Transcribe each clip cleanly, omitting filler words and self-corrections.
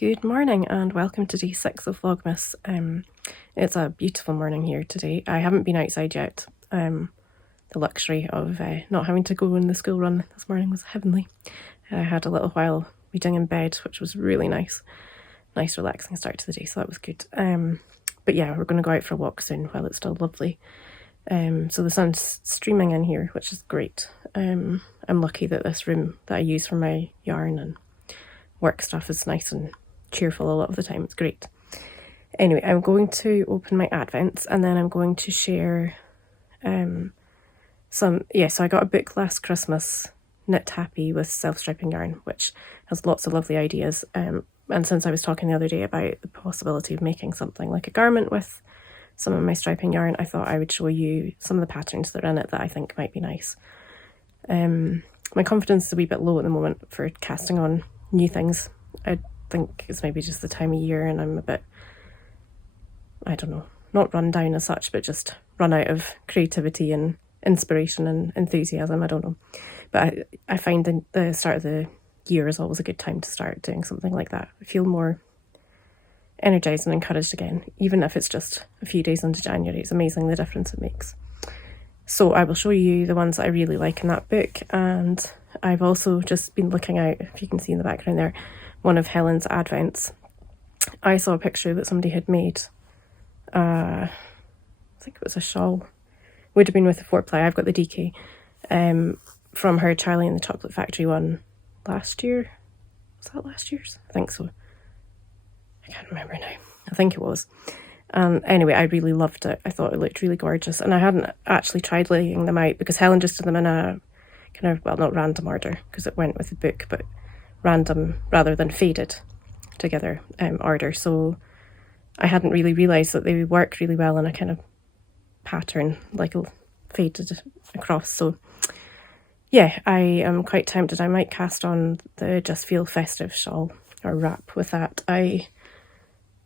Good morning and welcome to day 6 of Vlogmas. It's a beautiful morning here today. I haven't been outside yet. The luxury of not having to go on the school run this morning was heavenly. I had a little while reading in bed, which was really nice. Nice relaxing start to the day, so that was good. But yeah, we're going to go out for a walk soon while it's still lovely. So the sun's streaming in here, which is great. I'm lucky that this room that I use for my yarn and work stuff is nice and cheerful a lot of the time. It's great. Anyway, I'm going to open my advents and then I'm going to share so I got a book last Christmas, Knit Happy with self-striping yarn, which has lots of lovely ideas. And since I was talking the other day about the possibility of making something like a garment with some of my striping yarn, I thought I would show you some of the patterns that are in it that I think might be nice. My confidence is a wee bit low at the moment for casting on new things. I think it's maybe just the time of year and I'm a bit, I don't know, not run down as such, but just run out of creativity and inspiration and enthusiasm. I don't know. But I find the start of the year is always a good time to start doing something like that. I feel more energised and encouraged again, even if it's just a few days into January. It's amazing the difference it makes. So I will show you the ones that I really like in that book, and I've also just been looking out, if you can see in the background there, one of Helen's advents. I saw a picture that somebody had made, I think it was a shawl, would have been with the 4-ply, I've got the DK, from her Charlie and the Chocolate Factory one last year. Was that last year's? I think so. I can't remember now. I think it was. Anyway, I really loved it. I thought it looked really gorgeous, and I hadn't actually tried laying them out because Helen just did them in a kind of, well, not random order because it went with the book, but random rather than faded together order. So I hadn't really realised that they work really well in a kind of pattern, like faded across. So yeah, I am quite tempted. I might cast on the Just Feel Festive shawl or wrap with that. I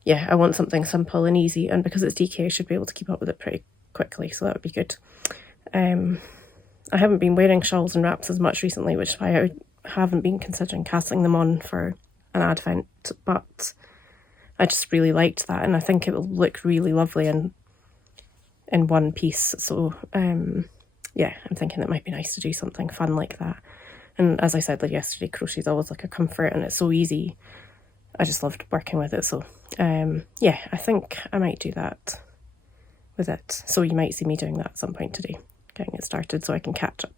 want something simple and easy, and because it's DK I should be able to keep up with it pretty quickly, so that would be good. I haven't been wearing shawls and wraps as much recently, which is why I haven't been considering casting them on for an advent, but I just really liked that and I think it will look really lovely in one piece. So I'm thinking it might be nice to do something fun like that. And as I said like yesterday, crochet is always like a comfort and it's so easy. I just loved working with it. So I think I might do that with it. So you might see me doing that at some point today, getting it started so I can catch up.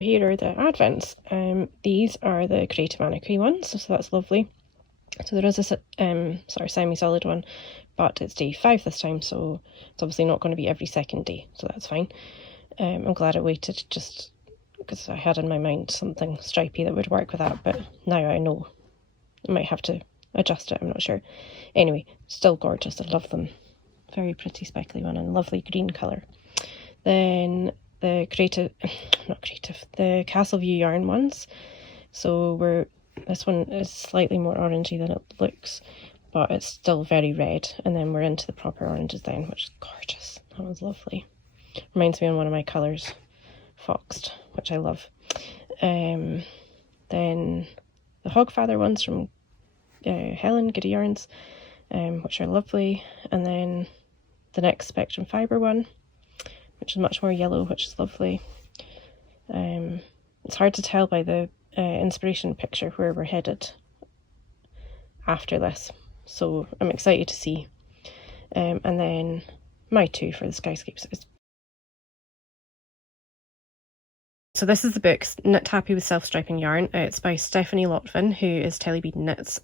Here are the advents. These are the Creative Anarchy ones, so that's lovely. So there is a semi-solid one, but it's day 5 this time, so it's obviously not going to be every second day, so that's fine. I'm glad I waited just because I had in my mind something stripy that would work with that, but now I know I might have to adjust it, I'm not sure. Anyway, still gorgeous, I love them. Very pretty speckly one and lovely green colour. Then the the Castle View yarn ones. So this one is slightly more orangey than it looks, but it's still very red. And then we're into the proper oranges then, which is gorgeous. That one's lovely. Reminds me of one of my colours, Foxed, which I love. Then the Hogfather ones from Helen, Giddy Yarns, which are lovely. And then the next Spectrum Fibre one, which is much more yellow, which is lovely. It's hard to tell by the inspiration picture where we're headed after this, so I'm excited to see. And then my 2 for the skyscapes is... So this is the book, Knit Happy with Self-Striping Yarn. It's by Stephanie Lotvin, who is Telly Bead Knits.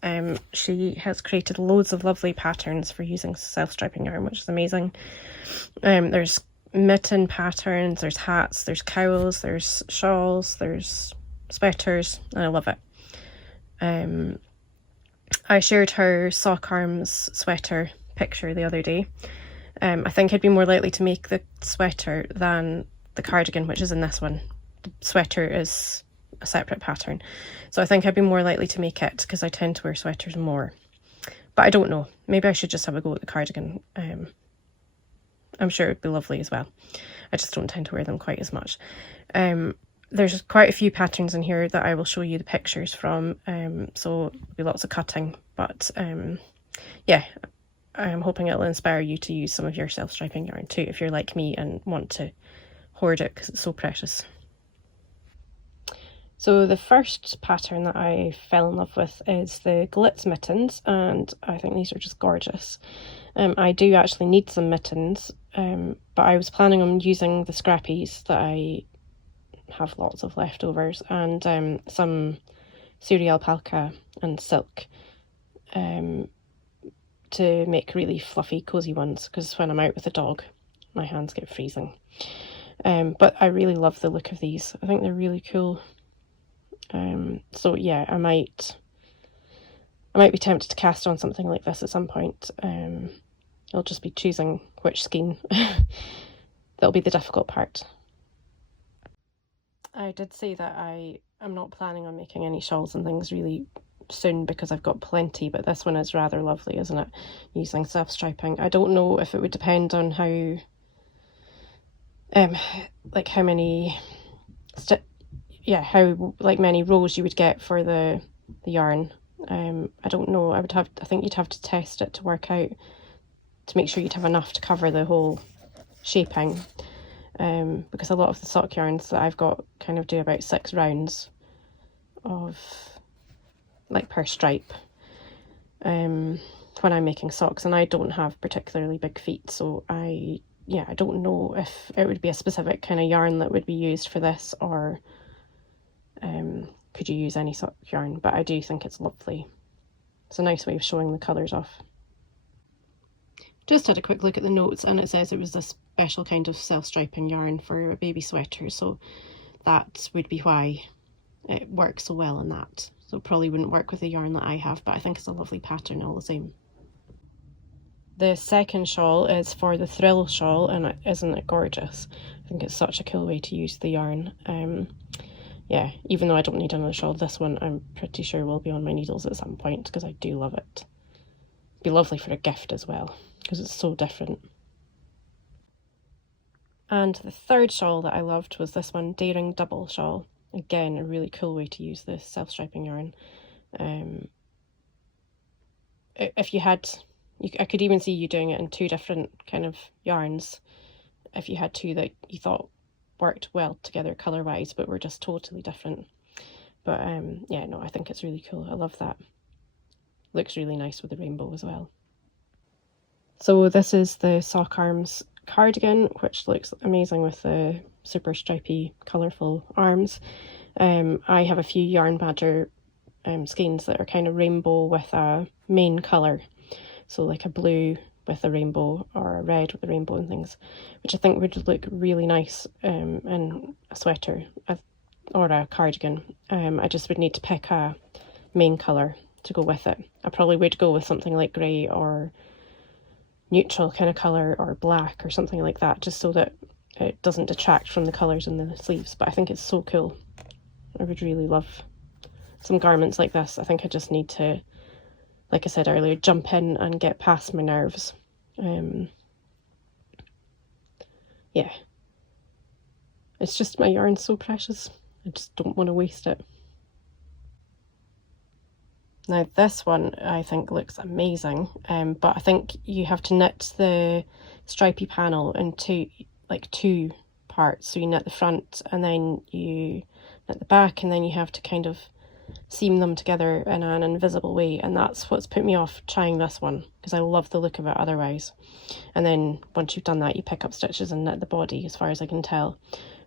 She has created loads of lovely patterns for using self-striping yarn, which is amazing. There's mitten patterns, there's hats, there's cowls, there's shawls, there's sweaters, and I love it. I shared her sock arms sweater picture the other day. I think I'd be more likely to make the sweater than the cardigan, which is in this one. The sweater is a separate pattern, so I think I'd be more likely to make it because I tend to wear sweaters more. But I don't know, maybe I should just have a go at the cardigan. I'm sure it would be lovely as well. I just don't tend to wear them quite as much. There's quite a few patterns in here that I will show you the pictures from, so there'll be lots of cutting, but yeah, I'm hoping it'll inspire you to use some of your self-striping yarn too, if you're like me and want to hoard it because it's so precious. So the first pattern that I fell in love with is the Glitz mittens, and I think these are just gorgeous. I do actually need some mittens, but I was planning on using the scrappies that I have lots of leftovers, and some Suri alpaca and silk to make really fluffy cozy ones, because when I'm out with the dog my hands get freezing. But I really love the look of these. I think they're really cool. So yeah, I might be tempted to cast on something like this at some point. I'll just be choosing which skein. That'll be the difficult part. I did say that I'm not planning on making any shawls and things really soon because I've got plenty, but this one is rather lovely, isn't it? Using self-striping. I don't know if it would depend on how like how many many rows you would get for the yarn. I don't know. I think you'd have to test it to work out, to make sure you'd have enough to cover the whole shaping, because a lot of the sock yarns that I've got kind of do about 6 rounds of like per stripe when I'm making socks, and I don't have particularly big feet, so I don't know if it would be a specific kind of yarn that would be used for this, or could you use any sock yarn, but I do think it's lovely. It's a nice way of showing the colours off. Just had a quick look at the notes, and it says it was a special kind of self-striping yarn for a baby sweater, so that would be why it works so well in that. So it probably wouldn't work with the yarn that I have, but I think it's a lovely pattern all the same. The second shawl is for the Thrill shawl, and isn't it gorgeous? I think it's such a cool way to use the yarn. Yeah, even though I don't need another shawl, this one I'm pretty sure will be on my needles at some point because I do love it. It'd be lovely for a gift as well because it's so different. And the third shawl that I loved was this one, Daring Double shawl. Again, a really cool way to use this self-striping yarn. If you had, I could even see you doing it in 2 different kind of yarns if you had 2 that you thought worked well together colour wise but were just totally different. But yeah, no, I think it's really cool. I love that. Looks really nice with the rainbow as well. So this is the sock arms cardigan, which looks amazing with the super stripy colourful arms. I have a few Yarn Badger skeins that are kind of rainbow with a main colour, so like a blue with a rainbow or a red with a rainbow and things, which I think would look really nice in a sweater or a cardigan. I just would need to pick a main colour to go with it. I probably would go with something like grey or neutral kind of colour or black or something like that, just so that it doesn't detract from the colours in the sleeves. But I think it's so cool. I would really love some garments like this. I think I just need to, like I said earlier, jump in and get past my nerves. Yeah, it's just my yarn's so precious. I just don't want to waste it. Now this one I think looks amazing, but I think you have to knit the stripy panel into like 2 parts. So you knit the front and then you knit the back, and then you have to kind of seam them together in an invisible way, and that's what's put me off trying this one, because I love the look of it otherwise. And then once you've done that, you pick up stitches and knit the body, as far as I can tell.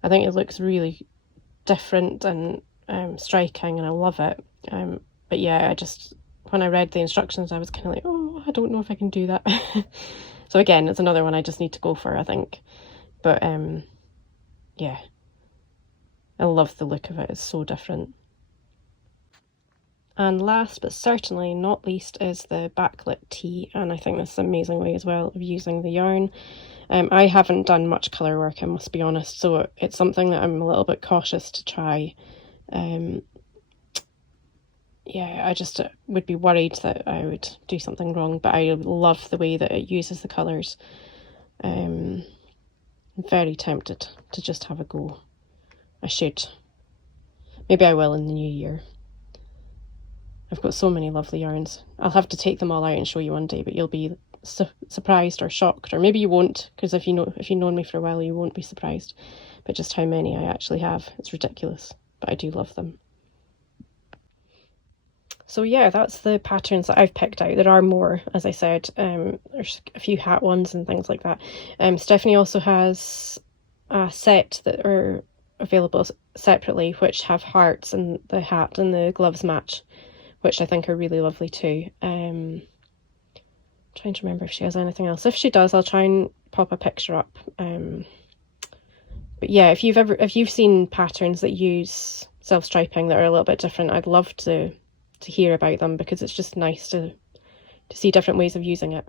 I think it looks really different and striking, and I love it. But yeah, when I read the instructions, I was kind of like, oh, I don't know if I can do that. So again, it's another one I just need to go for, I think. But yeah, I love the look of it. It's so different. And last but certainly not least is the backlit tee, and I think this is an amazing way as well of using the yarn. I haven't done much colour work, I must be honest, so it's something that I'm a little bit cautious to try. Yeah, I just would be worried that I would do something wrong, but I love the way that it uses the colours. I'm very tempted to just have a go. I should. Maybe I will in the new year. I've got so many lovely yarns. I'll have to take them all out and show you one day, but you'll be surprised or shocked, or maybe you won't, because if you've known me for a while, you won't be surprised. But just how many I actually have, it's ridiculous. But I do love them. So yeah, that's the patterns that I've picked out. There are more, as I said. There's a few hat ones and things like that. Stephanie also has a set that are available separately, which have hearts, and the hat and the gloves match, which I think are really lovely too. Trying to remember if she has anything else. If she does, I'll try and pop a picture up. But yeah, if you've seen patterns that use self-striping that are a little bit different, I'd love to hear about them, because it's just nice to see different ways of using it.